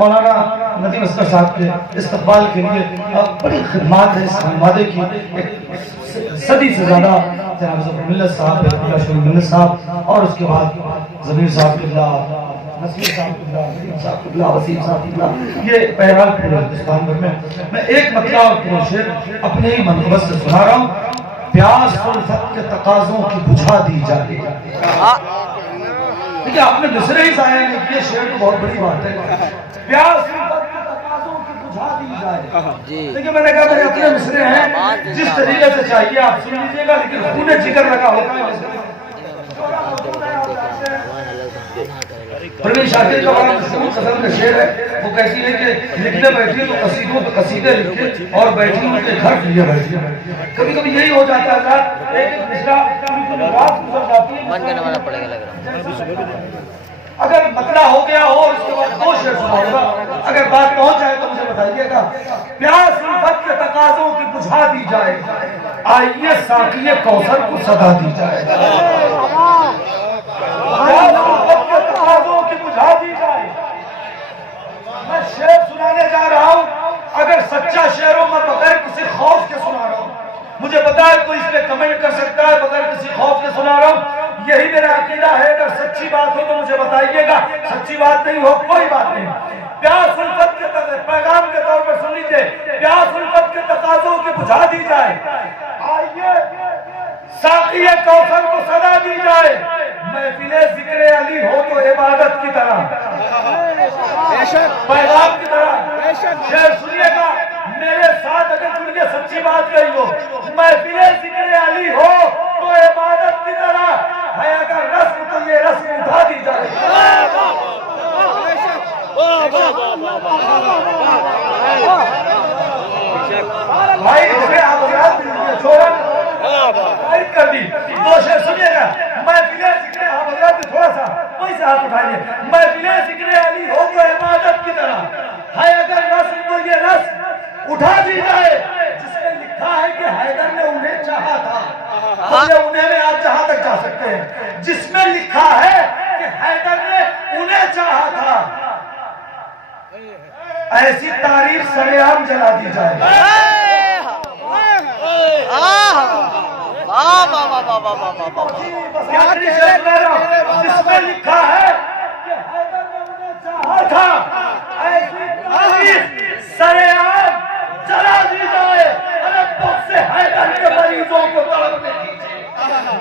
मौलाना नदीम असगर साहब के इस्तकबाल के लिए बड़ी खिदमत है इस खिदमत की। सदी से ज़्यादा जनाब मिल्लत साहब, मिल्लत साहब और उसके बाद ज़मीर साहब किबला, नसीर साहब किबला, नदीम साहब किबला, वसीम साहब किबला, ये बहरहाल पूरे हिंदुस्तान भर में। मैं एक मतलब और पूरा शेर अपने ही मनक़बत से सुना रहा हूँ। प्यास उल्फत के तकाज़ों की बुझा दी जाए। देखिए आपने मिसरे ही ज़ाया नहीं किए, शेर तो बहुत बड़ी बात है। प्यास उल्फत के तकाज़ों की बुझा दी जाए। देखिए मैंने कहा मेरे अपने मिसरे हैं, जिस तरीके से चाहिए आप सुन लीजिएगा, लेकिन खूने जिगर लगा होता है। प्रवीण शाकिर का बड़ा मशहूर क़ज़ल का शेर है, वो कहती है कि लिखने बैठी तो कसीदों पे कसीदे लिखे और बैठी उनके घर लिए बैठी। कभी कभी यही हो जाता है यार, एक मिसरा रात गुजर जाती है, मन का नवाना पड़ेगा लग रहा है। अगर मतला हो गया हो उसके बाद दो शेर सुनाऊंगा, अगर बात पहुंच जाए तो मुझे बताइएगा। प्यास उल्फत के तकाज़ों की बुझा दी जाए, आइए साक़िए कौसर को सदा दी जाए। बुझा दी जाए। मैं शेर सुनाने जा रहा हूं, अगर सच्चा शेर हो मैं बगैर किसी खौफ के सुना रहा हूं। मुझे पता है कोई इस पे कमेंट कर सकता है, बगैर किसी खौफ के सुना रहा हूं, यही मेरा अकीदा है। अगर सच्ची बात हो तो मुझे बताइएगा, सच्ची बात नहीं हो कोई बात नहीं। प्यास उल्फत के पैगाम के तौर पर सुन लीजिए। प्यास उल्फत के तकाज़ों की बुझा दी जाए, आइए साक़िए कौसर को सदा दी जाए। महफिले ज़िक्र अली हो तो इबादत की तरह, पैगाम की तरह। शेर सुनिएगा मेरे साथ, अगर जुड़ के सच्ची बात कही हो। महफिले ज़िक्र अली हो तो इबादत की तरह है, अगर रस्म तो ये रस्म उठा दी जाए। भाई छोड़ा कर दी। दो शेर सुनिएगा। महफिले ज़िक्र थोड़ा सा वही से हाथ उठाइए। महफिले ज़िक्र अली हो तो इबादत की तरह है, अगर रस्म तो ये रस्म उठा दी जाए। जिसने लिखा है कि हैदर ने उन्हें चाहा था, उन्हें में आप जहां तक जा सकते हैं। जिसमें लिखा है कि हैदर ने उन्हें चाहा था, ऐसी तारीफ सरेआम जला दी जाए। जिसमें लिखा है कि हैदर ने उन्हें चाहा था, ऐसी तारीफ सरेआम जला दी जाए। अरे बहुत से हैदर के मरीजों को तड़पने दीजिए,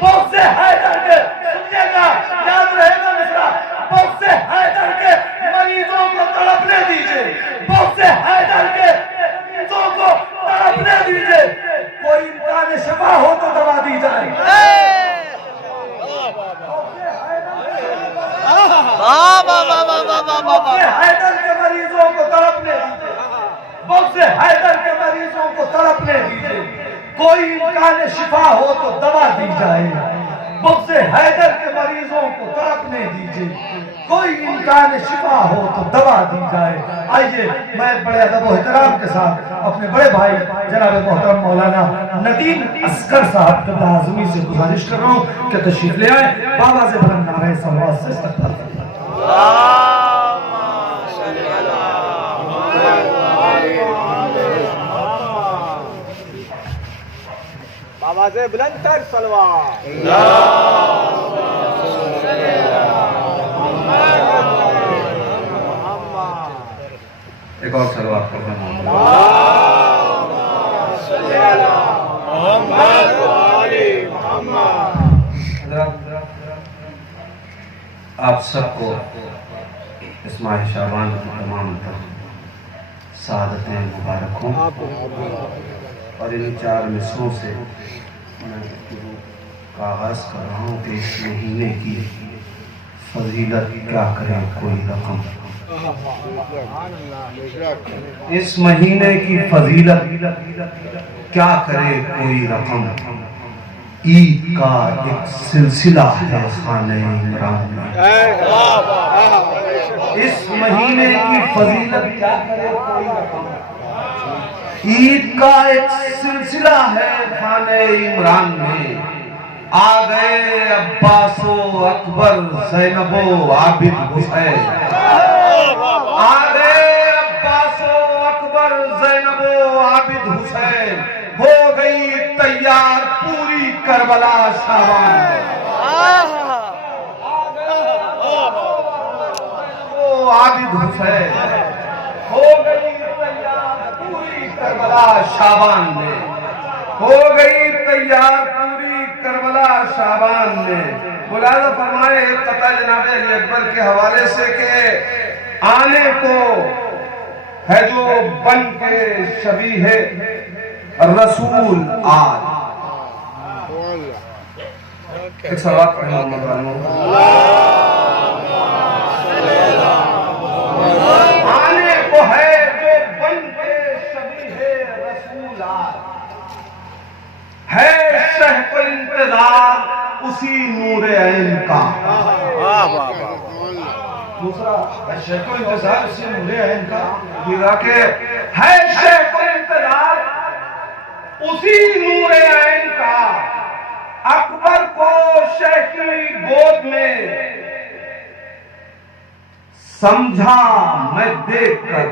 बहुत से हैदर के, सुनिएगा याद रहेगा मित्रा, बहुत से हैदर के मरीजों को तड़पने दीजिए, बहुत से हैदर के मरीजों को तड़पने दीजिए। कोई इम्कान शफा हो तो दवा दी जाए। हैदर के मरीजों को तड़पने दीजिए, बहुत से हैदर के मरीजों को तड़पने दीजिए। कोई इम्कान शिफा हो तो दवा दी जाए। बहुत से हैदर के मरीजों को तड़पने दीजिए, कोई इम्कान शिफा हो तो दवा दी जाए। आइए मैं बड़े अदब और एहतराम के साथ अपने बड़े भाई जनाब मोहतरम मौलाना नदीम असगर साहब के आज़मी से गुजारिश कर रहा हूँ कि तशरीफ ले आए। बाबा से बुलंद नारे सलवात से इस्तक़बाल करें। बाबा से बुलंद तर सलवात। एक और सलवात करते हैं। आप सबको इस माह शाबान की तमाम सआदतें मुबारक हों। और इन चार मिसरों से मैं का आगाज़ कर रहा हूँ कि इस महीने की फजीलत क्या करे कोई रकम। इस महीने की फजीलत क्या करे कोई रकम। ईद का एक सिलसिला है खाने इमरान में। इस महीने की फजीलत क्या करे कोई रकम। ईद का एक सिलसिला है खाने इमरान में। आ गए अब्बासो अकबर ज़ैनबो आबिद हुसैन। आ गए करबला शाबान दे। वो आबिद हुसैन हो गई तैयार पूरी करबला शाबान में, हो गई तैयार पूरी करबला शाबान में। मुलाजा फरमाए एक कता जनाब अली अकबर के हवाले से के आने को है जो बन के शबी है रसूल आज। एक सवाल पढ़े मोहम्मद वालों, आने को है जो बन के शबी है रसूल आज, है शह को इंतजार उसी नूर ऐन का। दूसरा शह को इंतजार उसी नूर ऐन का, के है शह को इंतजार उसी नूर ऐन का। अकबर को शह की गोद में समझा मैं देखकर,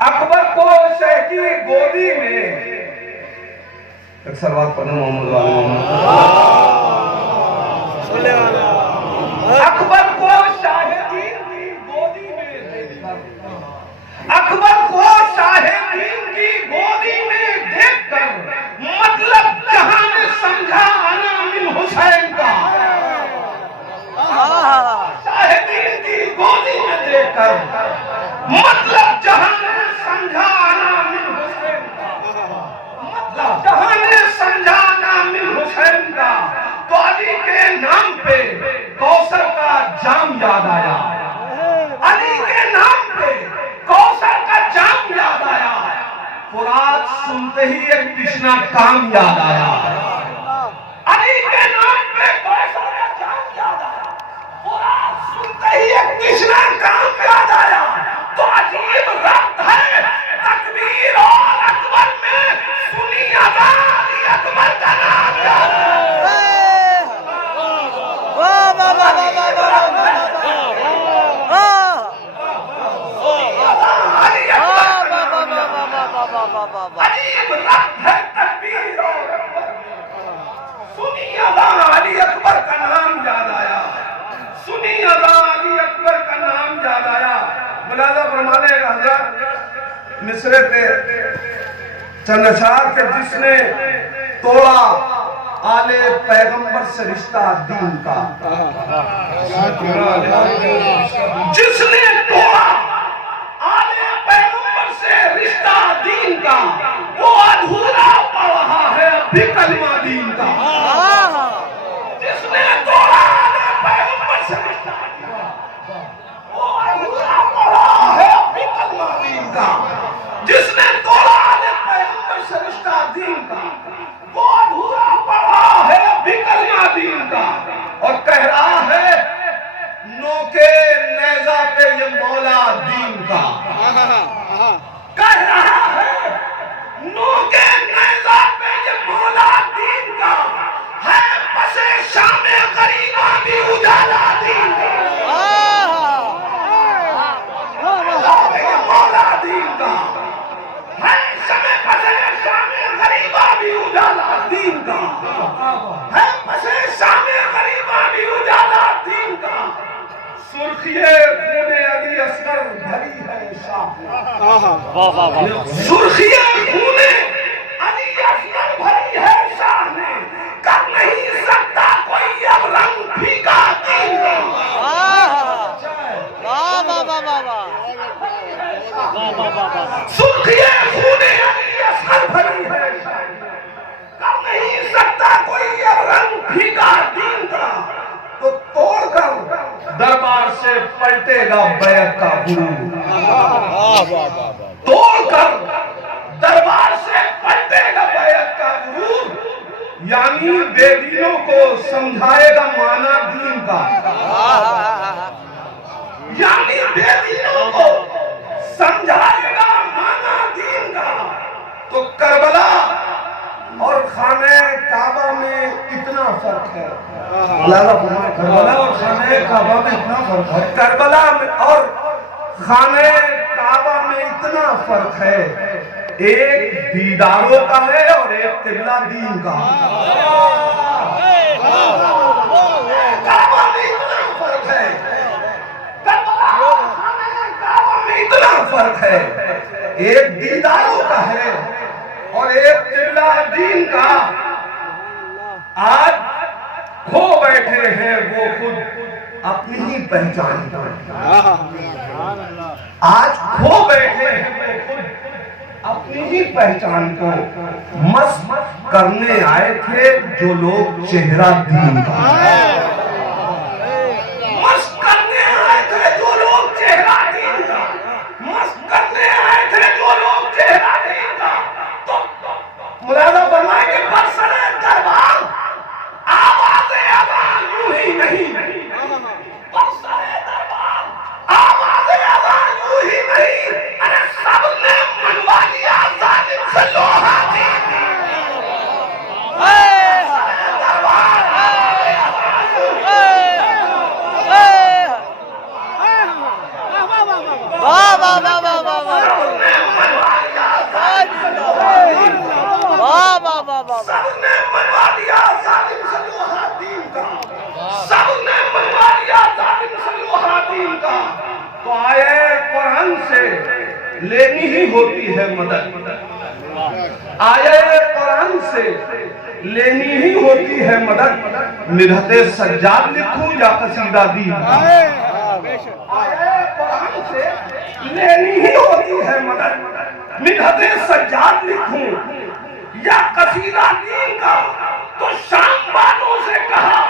अकबर को शह की गोदी में अक्सर बात पढ़ना मोहम्मद अकबर को शाहिदीन की गोदी में, अकबर को शाहिदीन की गोदी में देखकर मतलब जहां ने समझा आना मिन हुसैन का। शाहिदीन की गोदी में देखकर मतलब जहां ने समझा आना मिन हुसैन का, मतलब जहां ने समझा आना मिन हुसैन का। तो अली के नाम पे कौसर का जाम याद आया, अली के नाम पे कौसर का जाम याद आया। फुरात सुनते ही एक कृष्णा काम याद आया, अली के नाम पे कौसर का जाम याद आया। फुरात सुनते ही एक कृष्णा काम याद आया। तो अजीब रब्त है तकबीर और अकबर में, सुनी अली अकबर का नाम याद आया। अजीब रब्त है तकबीर और अकबर में, सुनी अली अकबर का नाम याद आया, सुनी अली अकबर का नाम याद आया। मुलाजा फरमाने हज़रत मिस्र थे चंदशार के जिसने तोड़ा आले पैगंबर से रिश्ता दीन का, जिसने तोड़ा आले पैगंबर से रिश्ता दीन का, वो अधूरा पड़ रहा है अभी कलमा दीन का। जिसने तोड़ा आले पैगंबर से रिश्ता दीन का, वो अधूरा पड़ रहा है अभी कलमा दीन का। जिसने तोड़ा आले पैगंबर से रिश्ता दीन का, वो अधूरा पड़ रहा है अभी कलमा दीन का। और कह रहा है नोके नेजा पे ये मौला दीन का, कह रहा है नोके नेजा पे ये मौला दीन का, है बसे शामे गरीबा भी उजाला दीन का। ये मौला दीन का है समय बसे शामे गरीबा भी उजाला दीन का, है बसे शामे गरीबा भी उजाला दीन का। सुर्खिए खूने अली असगर भरी है शाह, सुर्खिए खूने अली असगर भरी है शाह ने, कर नहीं सकता कोई अब रंग फीका दीन का। सुर्खिए खूने अली असगर भरी है शाह ने, कर नहीं सकता कोई अब रंग फीका दीन का। तो तोड़कर दरबार से पलटेगा बैत का गुरूर, तोड़कर दरबार से पलटेगा बैत का गुरूर। यानी बेदीनों को समझाएगा माना दीन का, यानी बेदीनों को समझाएगा माना दीन का। तो करबला और खाने काबा में इतना फर्क है, करबला और खाने काबा में इतना फर्क है, करबला में और खाने काबा में इतना फर्क है, एक दीदारों का है और एक किबला दीन का। काबा में इतना फर्क है, काबा में इतना फर्क है, एक दीदारों का है और एक किबला दीन का। आज खो बैठे हैं वो खुद अपनी ही पहचान का। आज खो बैठे हैं वो खुद अपनी ही पहचान को मस्त करने आए थे जो लोग चेहरा दीन का। मस्त करने आए थे जो लोग चेहरा दीन का, मस्त करने आए थे जो लोग चेहरा दीन का। तो मुलाजा फरमाए कि बरसरे दरबार आवाज़े अज़ान यूं ही नहीं, बरसरे दरबार आवाज़े अज़ान यूं ही नहीं, अरे सबने मनवा लिया जालिम से लोहा दीन। वाह वाह वाह वाह वाह वाह वाह वाह वाह वाह। सबने मनवा लिया जालिम से लोहा दीन का, सबने मनवा लिया जालिम से लोहा दीन का। तो आए कुरान से लेनी ही होती है मदद, आए कुरान से लेनी ही होती है मदद। मिन्हते सज्जाद लिखूं या कसीदा दीन का, आए कुरान से लेनी ही होती है मदद। मिन्हते सज्जाद लिखूं या कसीदा दीन का। तो शाम वालों से कहा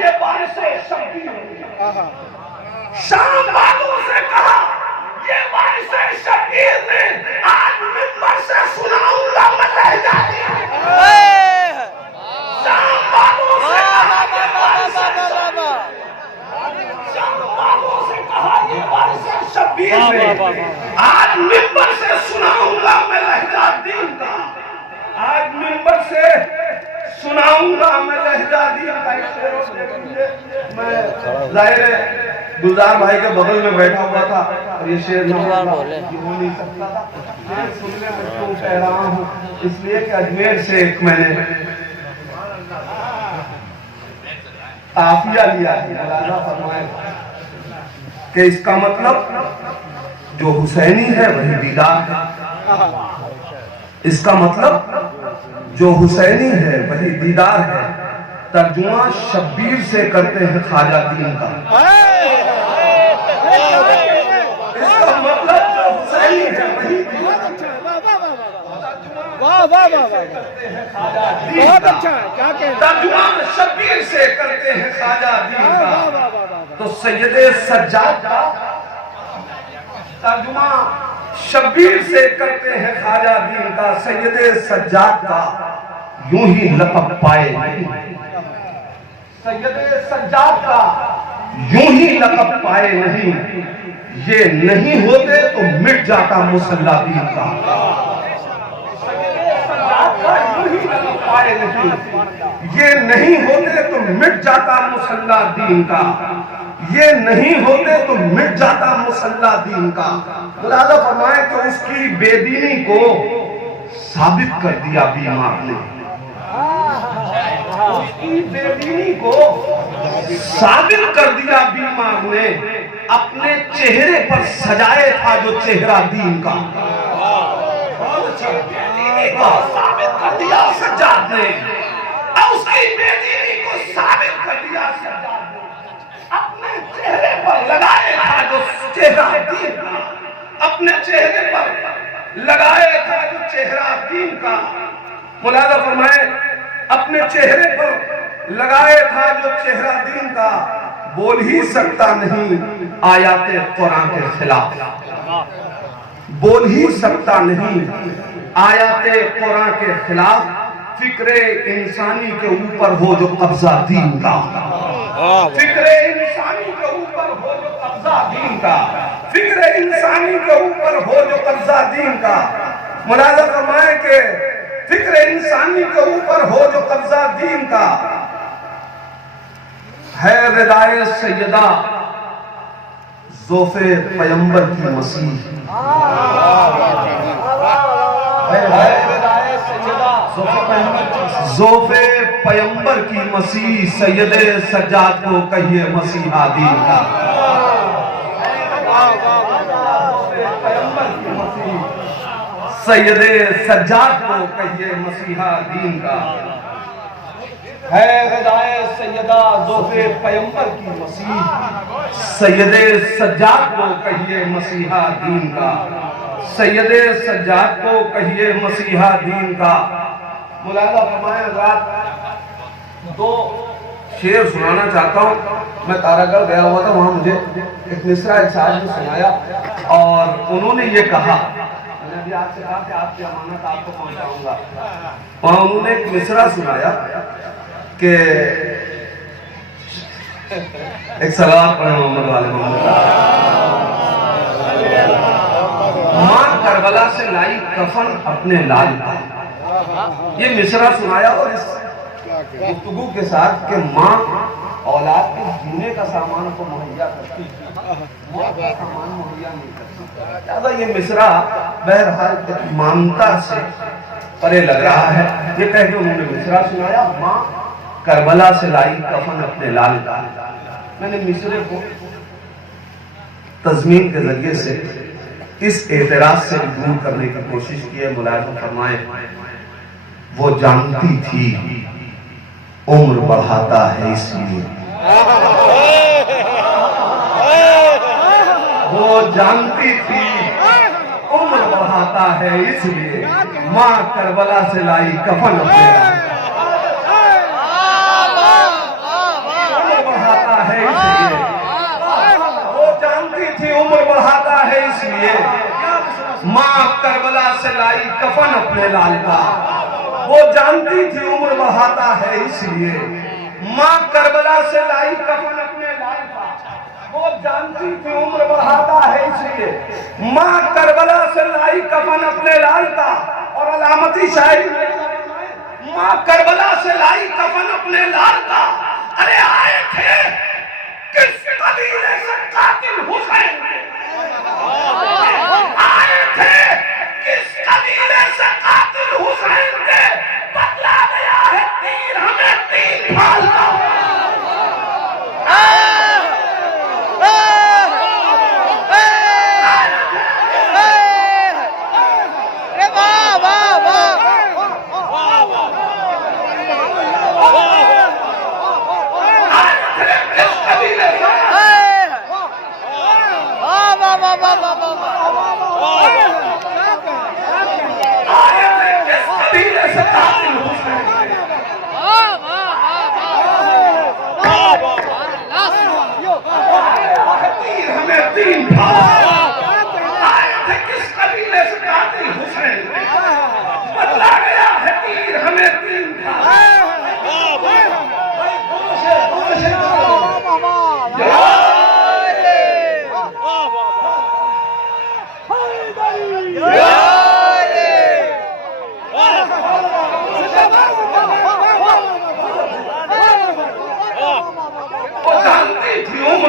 ये बारिशे शब्बीर होगी, शाम वालों से कहा ये बारिशे शब्बीर ने आज मिंबर से सुनाऊंगा मैं लहजा दीन। शाम वालों से कहा ये बारिशे शब्बीर, शाम वालों से कहा ये बारिशे शब्बीर ने आज मिंबर से सुनाऊंगा मैं लहजा दीन का। आज मिंबर से सुनाऊंगा मैं लहजा दीन का। मैं जाहिर गुलजार भाई के बगल में बैठा हुआ था और ये शेर हो नहीं सकता था, शेर सुनने में क्यों कह रहा हूँ, इसलिए कि अजमेर से एक मैंने काफिया लिया है। मुलाजा फरमाए कि इसका मतलब जो हुसैनी है वही दीदार है, इसका मतलब जो हुसैनी है वही दीदार है। तर्जुमा शब्बीर से करते हैं ख्वाजा दीन का। इसका मतलब जो हुसैनी है वही वाह वाह वाह वाह, बहुत अच्छा है, क्या कहते हैं। तर्जुमा शब्बीर से करते हैं ख्वाजा दीन का। तो सैयदे सज्जाद का तर्जुमा शब्बीर से करते हैं ख्वाजा दीन का। सैयदे सज्जाद का यूं ही लक़ब पाए नहीं, सैयदे सज्जाद का यूं ही लक़ब पाए नहीं, ये नहीं होते तो मिट जाता मुसल्ला दीन का। सैयदे सज्जाद का यूं ही लक़ब पाए नहीं, ये नहीं होते तो मिट जाता मुसल्ला दीन का, ये नहीं होते तो मिट जाता मुसल्ला दीन का। मुलाजा फरमाए कि उसकी बेदीनी को साबित कर दिया बीमार ने, उसकी बेदीनी को साबित कर दिया बीमार ने। अपने चेहरे पर सजाए था जो चेहरा दीन का, बेदीनी को साबित कर दिया सज्जाद ने, और उसकी बेदीनी को साबित कर दिया सज्जाद ने। अपने चेहरे पर लगाए था जो चेहरा दीन का, अपने चेहरे पर लगाए था जो चेहरा दीन का। मुलाजा फरमाए अपने चेहरे पर लगाए था जो चेहरा दीन का। बोल ही सकता नहीं आयाते कुरान के खिलाफ, बोल ही सकता नहीं आयाते कुरान के खिलाफ। फिक्रे इंसानी के ऊपर हो जो कब्जा दीन का, फिक्रे इंसानी के ऊपर हो जो कब्जा दीन का, फिक्रे इंसानी के ऊपर हो जो कब्जा दीन का। मुलाजा फरमाए के फिक्रे इंसानी के ऊपर हो जो कब्जा दीन का। है रिदाए सैयदा ज़ोफ़े पैगंबर की मसीह, ज़ोफ़े पैगंबर की मसीह सैयदे सज्जाद को कहिए मसीहा दीन का। सैयदे सज्जाद को कहिए मसीहा दीन का। है गदाए सैयदा ज़ोफ़े पैगंबर की मसीह सैयदे सज्जाद को कहिए मसीहा दीन का। सैयदे सज्जाद को कहिए मसीहा दीन का। मुलाजा फरमाए, रात 2 शेर सुनाना चाहता हूँ। मैं तारागढ़ गया हुआ था, वहां मुझे एक मिसरा एक साहब ने सुनाया और उन्होंने ये कहा, मैंने अभी आपसे कहा कि आपकी अमानत आपको पहुंचाऊंगा। वहां उन्होंने एक मिसरा सुनाया कि एक सलाम पढ़े मोहम्मद वाले मोहम्मद। माँ करबला से लाई कफन अपने लाल का। ये मिसरा सुनाया और इस गुफ्तगू के साथ कि माँ औलाद के जीने का सामान को मुहैया करती है, माँ का सामान मुहैया नहीं करती। ज्यादा ये मिसरा बहरहाल मानता से परे लग रहा है। ये कह के उन्होंने मिसरा सुनाया, माँ करबला से लाई कफन अपने लाल का। मैंने मिसरे को तज़मीन के जरिए से इस एतराज से दूर करने की कोशिश की है। मुलाज़ा फरमाए, वो जानती थी उम्र बढ़ाता है इसलिए, वो जानती थी उम्र बढ़ाता है इसलिए, माँ करबला से लाई कफन अपने लाल। उम्र बढ़ाता है इसलिए, वो जानती थी उम्र बढ़ाता है इसलिए, माँ करबला से लाई कफन अपने लाल का। वो जानती थी उम्र बढ़ाता है इसलिए, माँ करबला से लाई कफन अपने लाल का। वो जानती थी उम्र बढ़ाता है इसलिए, माँ करबला से लाई कफन अपने लाल का। और अलामती शायरी, माँ करबला से लाई कफन अपने लाल का। अरे आए थे किस कबीले से कातिल हुसैन, आए थे किस कबीले से कातिल हुसैन के, बदला गया है तीर हमें 3 फाल का।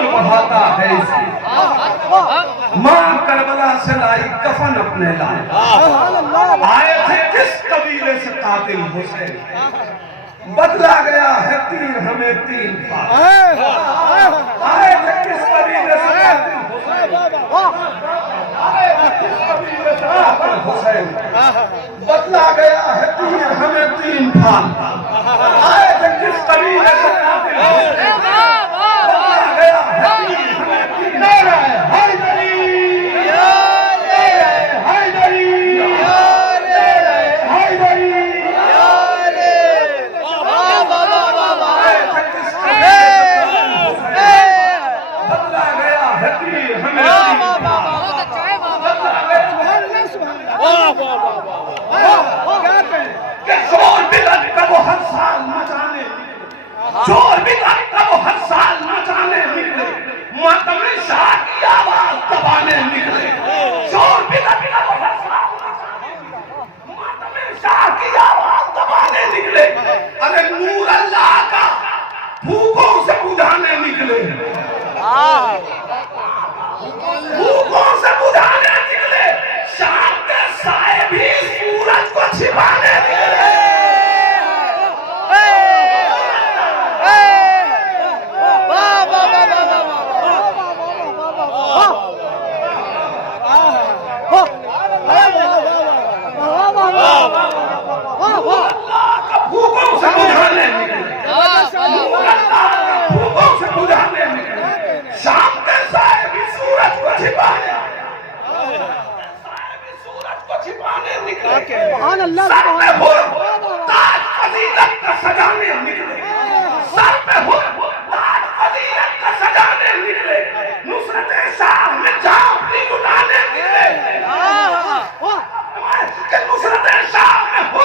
बढ़ाता है इसलिए, माँ करबला से लाई कफन अपने लाल। आए थे किस कबीले से कातिल हुसैन, बदला गया है तीर हमें 3 फाल। आए थे किस कबीले से कातिल हुसैन, आए थे किस कबीले से कातिल हुसैन, बदला गया है तीर हमें 3 फाल। आए थे किस कबीले से कातिल हुसैन, चोर भी वो हर साल मचाने निकले, मातम शाह की आवाज दबाने निकले। चोर भी वो हर साल मातम शाह की आवाज दबाने निकले। अरे नूर अल्लाह का भूखों से बुझाने निकले, भूखों से बुझाने निकले। शाम के साए भी सूरज छिपाने, सूरज को छिपाने निकले, सुभान अल्लाह, सर पे सुभान हो ताज फजीलत का सजाने निकले, सर पे हो ताज फजीलत का सजाने निकले, नुसरत शाह में झांपड़ी उठाने निकले, कि नुसरत शाह में हो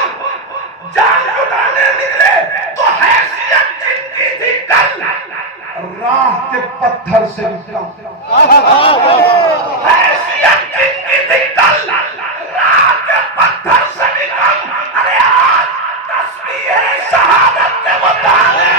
जान उठाने निकले, तो हैसियत जिनकी थी कल राह के पत्थर से हैसियत जिनकी थी कल राह के पत्थर से भी कम, अरे आज तस्वीर शहादत के बताने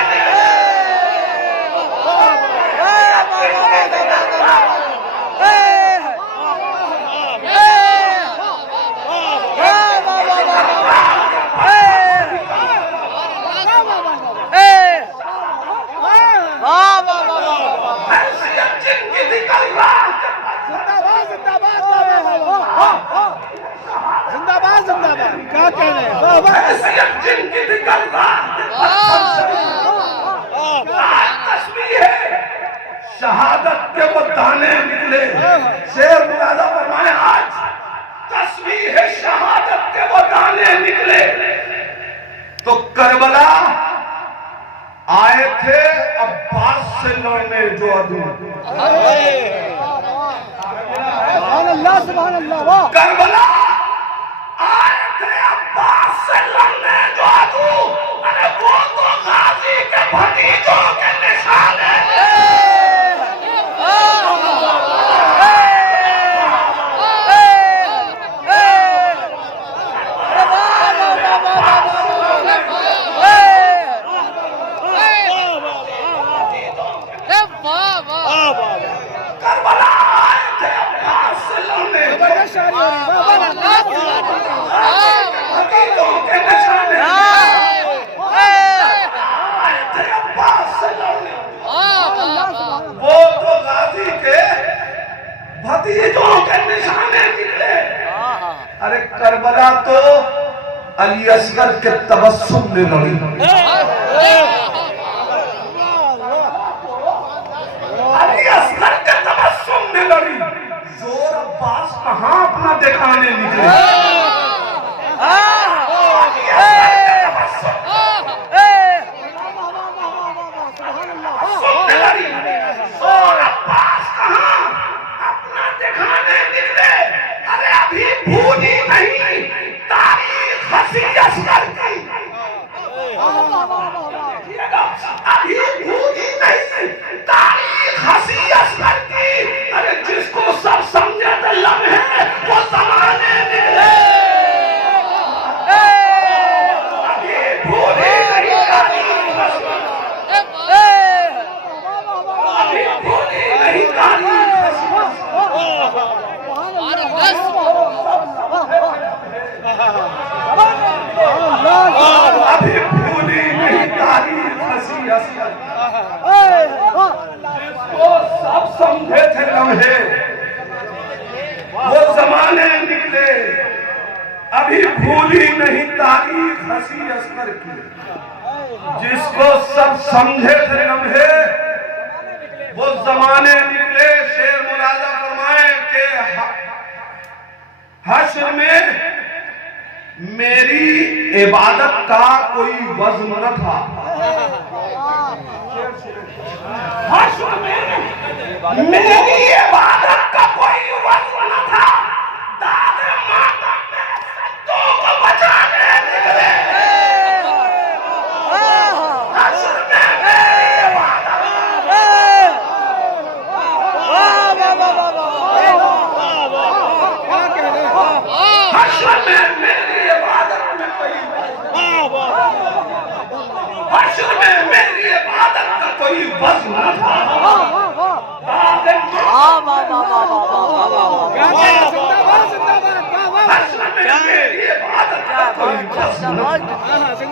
हैसियत जिनकी थी कल राह के जिंदाबाद, जिंदाबाद, क्या कह रहे हैं? वाह, वाह। हैसियत जिनकी थी कल राह के पत्थर से आज तस्वीर शहादत के बताने निकले, शेर मुरादा फरमाए आज तस्वीर शहादत के बताने निकले, तो करबला आए थे अब्बास से लड़ने जो अदू, सुभान अल्लाह, सुभान अल्लाह, वाह। करबला आए थे अब्बास से लड़ने जो अदू, अरे वो तो गाजी के भतीजों के निशाने करबला आए थे अब्बास से लड़ने जबरदस्त शायरी हो रही है, वाह, वाह। भतीजों के निशाने आए थे अब्बास से लड़ने, वो तो गाजी के भतीजों के निशाने निकले, अरे करबला तो अली असगर के तबस्सुम ने लड़ी, अली असगर के तबस्सुम ने लड़ी, जोर अब्बास कहां अपना दिखाने निकले, अली असगर के तबस्सुम ने लड़ी, जोर अब्बास कहां अपना दिखाने निकले, अरे अभी भूली नहीं तारीख हसी असगर की, अभी भूली नहीं तारीख हसी असगर की, अरे जिसको सब समझे थे लम्हे वो जमाने निकले, अभी भूली नहीं तारीख हसी, अभी भूली नहीं तारीख हसी, अभी भूली नहीं तारीख हसी असगर, वो सब समझे थे लम्हे वो जमाने निकले, अभी भूली नहीं तारीख हसी असगर की, जिसको सब समझे थे लम्हे वो जमाने निकले, शेर मुरादा फरमाए के हश्र में मेरी इबादत का कोई वज़्न न था, हश्र में मेरी इबादत का कोई वज़्न न था, दादे मातम में सज्जों को बचाने निकले, हश्र में मेरी इबादत, हश्र में मेरी इबादत में कोई, हश्र में मेरी इबादत का कोई वज़्न न था, दादे हश्र में मेरी इबादत का कोई वज़्न न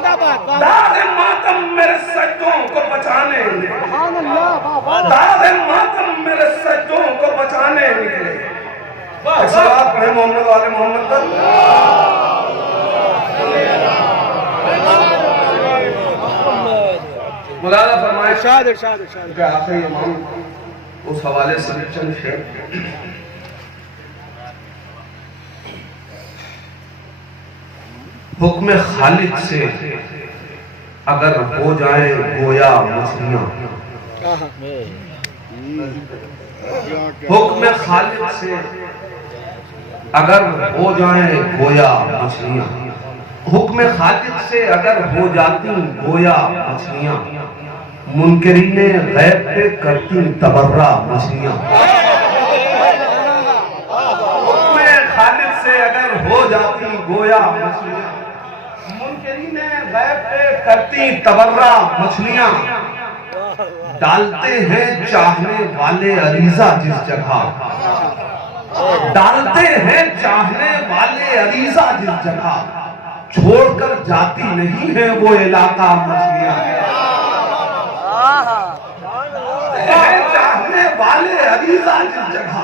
था, दादे मातम मेरे सज्जों को बचाने निकले, दादे मातम मेरे सज्जों को बचाने निकले, सलात पढ़े मोहम्मद वाले मोहम्मद पर, मुलादा फरमाए इरशाद, इरशाद, इरशाद। के आखिरी इमाम उस हवाले से भी चंद शेर। हुक्म खालिक से अगर हो जाए गोया मछलियां, हुक्म खालिक से अगर हो जाए गोया मछलियां, हुक्म खालिक से अगर हो जाती गोया मछलियां, मुनकरीने गैब पे करती तबर्रा मछलियां। हुक्म खालिक से अगर हो जाती गोया मछलियां, मुनकरीने गैब पे करती तबर्रा मछलियां। डालते हैं चाहने वाले अरीजा जिस जगह, डालते हैं चाहने वाले अरीजा जिस जगह, छोड़कर जाती नहीं है वो इलाका मछलियां। चाहने वाले अरीजा जिस जगह,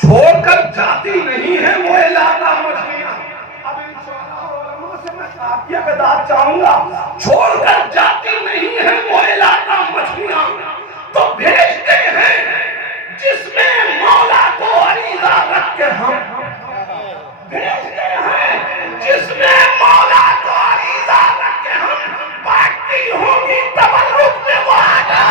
छोड़कर जाती नहीं है वो इलाका मछलियां। अब इन शोरा से मैं काफिया का दाद चाहूंगा, छोड़कर जाती नहीं है वो इलाका मछलियां। तो भेजते हैं जिसमें मौला को अरीजा रख के हम, भेजते हैं जिसमें मौला को अरीजा रख के हम, बाकी होगी तबर्रुक में वो आटा।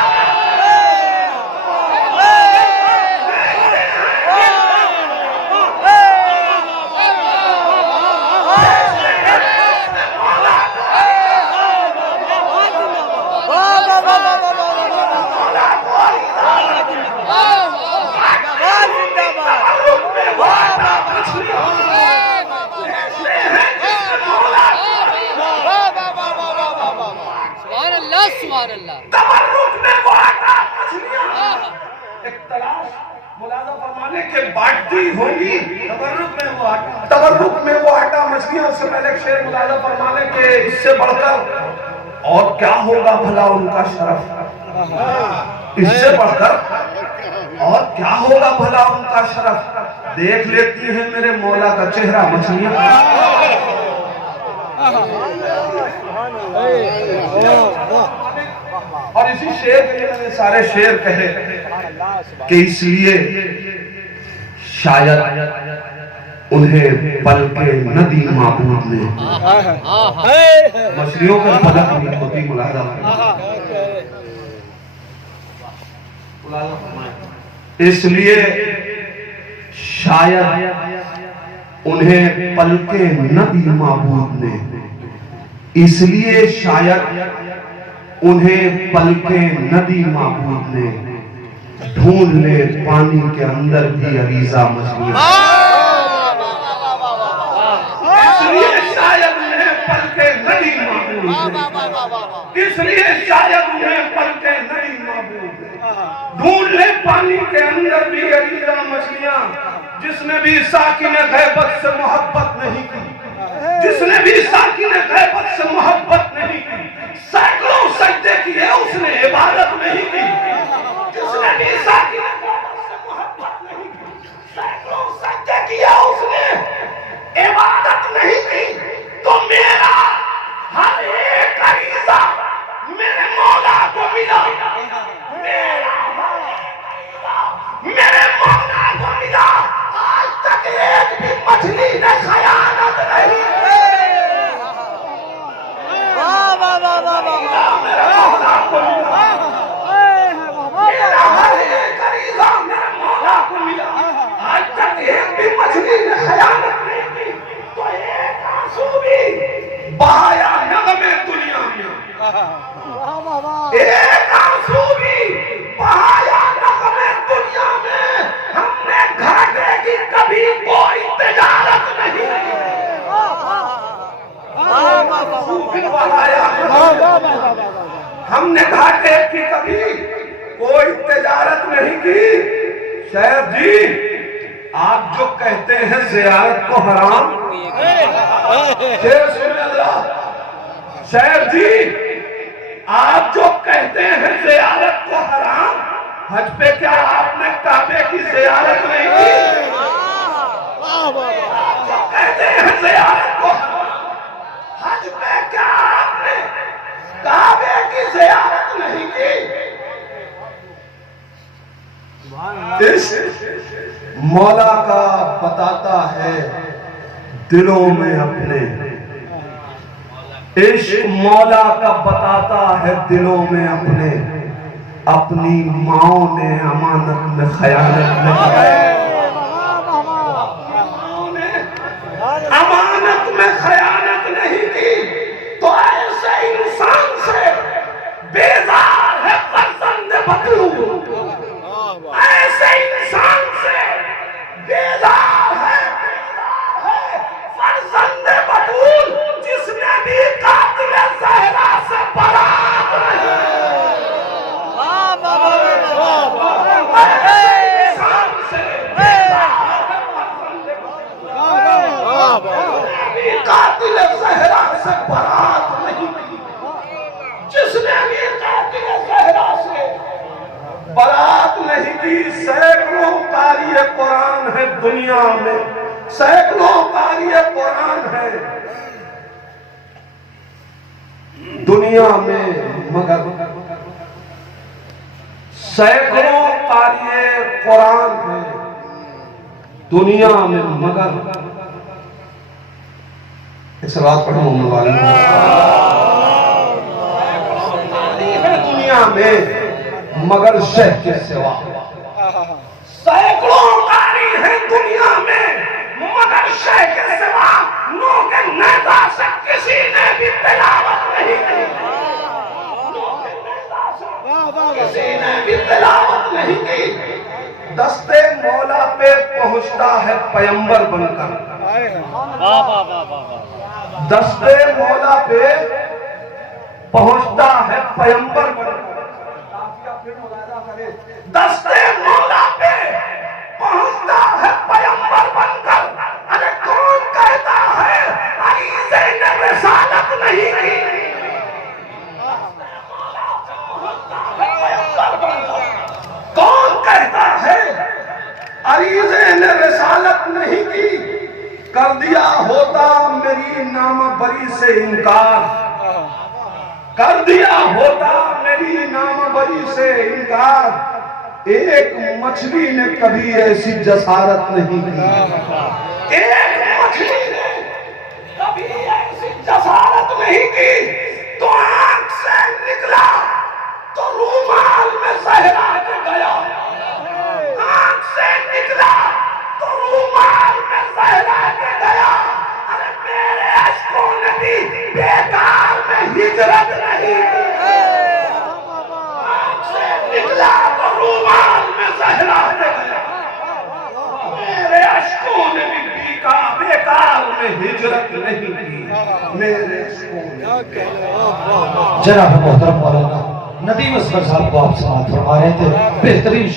होगी तबर्रुक में वो आटा मछलियां। उससे पहले शेर मुलाजा फरमाने के इससे बढ़कर और क्या होगा भला उनका शरफ, इससे बढ़कर और क्या होगा भला उनका शरफ। देख लेती है मेरे मौला का चेहरा मछलियां। और इसी शेर के लिए मैंने सारे शेर कहे कि इसलिए शायद उन्हें पल के नदी माबूद ने, मछलियों का पलक नहीं होती मुलाजा, इसलिए शायद उन्हें पल के नदी माबूद ने, इसलिए शायद उन्हें पल के नदी माबूद ने, ढूंढ ले पानी के अंदर भी अरीजा मछलियां। इसलिए शायद उन्हें पल के नदी माबूद, इसलिए शायद उन्हें पल के नदी माबूद, ढूंढ ले पानी के अंदर भी अरीजा मछलियां। जिसने भी साकिन गैबत से मोहब्बत नहीं की, जिसने भी साकिन गैबत से मोहब्बत नहीं की, सैकड़ों सजदे किए उसने इबादत नहीं की। जिसने भी साकिन गैबत से मोहब्बत नहीं की, सैकड़ों सजदे किए उसने इबादत नहीं की। तो मेरा हर एक अरीजा मेरे मौला को मिला, मेरा हर एक अरीजा मेरे मौला को मिला। आज तक एक भी मछली ने खयानत नहीं। वाह वाह वाह वाह वाह, मेरे मौला को मिला, मेरा हर एक अरीजा मेरे मौला को मिला। आज तक एक भी मछली ने खयानत नहीं की। तो एक आंसू भी बहाया नगमे दुनिया में, एक आंसू भी बहाया नगमे दुनिया में। हमने घाटे की कभी कोई तिजारत नहीं की। हमने घाटे की कभी कोई तिजारत नहीं की। शेर जी, आप जो कहते हैं ज़ियारत को हराम, शेर सुनिए जरा। शेर जी, आप जो कहते हैं ज़ियारत को हराम, हज पे क्या आपने काबे की ज़ियारत नहीं की? आप जो कहते हैं ज़ियारत को हराम, हज पे क्या आपने काबे की ज़ियारत नहीं की? इश्क मौला का बताता है दिलों में अपने, इश्क मौला का बताता है दिलों में अपने, अपनी माओ ने अमानत में खयानत नहीं की, अमानत में खयानत नहीं की। तो ऐसे इंसान से बेजार है फर्जंद बतलू, ऐसे इंसान से बेजार है फर्जंद बतूल, जिसने भी कातिल ज़हरा से बरात नहीं। ऐसे इंसान से बेजार है फर्जंद बतूल, कातिल ज़हरा से बरात नहीं की, जिसने भी कातिल ज़हरा से बरात नहीं की। सैकड़ों कारी कुरान है दुनिया में, सैकड़ों कारी कुरान है दुनिया में, मगर सैकड़ों कारी कुरान है दुनिया में, मगर एक सलात पढ़ो मोहम्मद वाले है दुनिया में, मगर शेख के सिवा। सैकड़ों कारी है दुनिया में, मगर शेख के सिवा नोके नेता से किसी ने भी तिलावत नहीं की, नोके नेता से किसी ने भी तिलावत नहीं की। दस्ते मौला पे पहुंचता है पैगंबर बनकर, दस्ते मौला पे पहुंचता है पैगंबर बनकर, दस्ते मौला पे पहुंचता है पैगंबर बनकर। अरे कौन कहता है अरीज़े ने रिसालत नहीं की, कौन कहता है अरीज़े ने रिसालत नहीं की। कर दिया होता मेरी नामबरी से इनकार, कर दिया होता मेरी नामबरी से इनकार। एक मछली ने कभी ऐसी जसारत नहीं की, एक मछली ने कभी ऐसी जसारत नहीं की। तो आंख से निकला तो रूमाल में ज़हरा के गया, आंख से निकला तो रूमाल में ज़हरा के गया। अरे मेरे अश्कों ने भी बेकार में हिजरत नहीं की, आंख से निकला तो रूमाल में ज़हरा के गया। मेरे अश्कों ने भी बेकार में हिजरत नहीं की, मेरे अश्कों ने। जनाब मोहतरम मौलाना नदीम असगर साहब को आप समाअत फरमा रहे थे, बेहतरीन